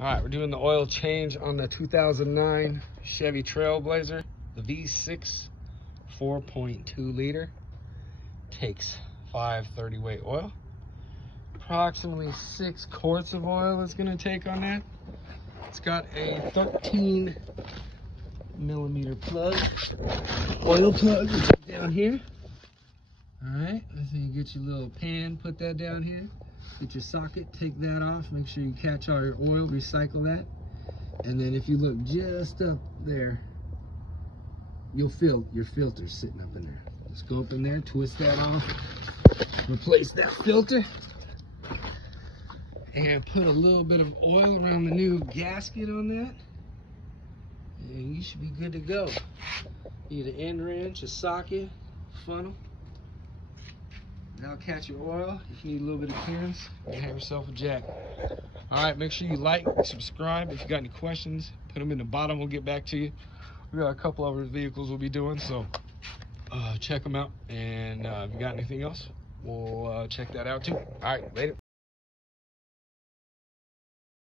All right, we're doing the oil change on the 2009 Chevy Trailblazer, the V6 4.2 liter. Takes 530 weight oil. Approximately 6 quarts of oil it's gonna take on that. It's got a 13 millimeter plug, oil plug down here. All right, so you get your little pan, put that down here. Get your socket, take that off, make sure you catch all your oil, recycle that. And then if you look just up there, you'll feel your filter's sitting up in there. Just go up in there, twist that off, replace that filter, and put a little bit of oil around the new gasket on that. And you should be good to go. You need an end wrench, a socket, funnel. That'll catch your oil. If you need a little bit of clearance, you have yourself a jack. All right, make sure you like, subscribe. If you got any questions, put them in the bottom. We'll get back to you. We got a couple other vehicles we'll be doing, so check them out. And if you got anything else, we'll check that out too. All right, later.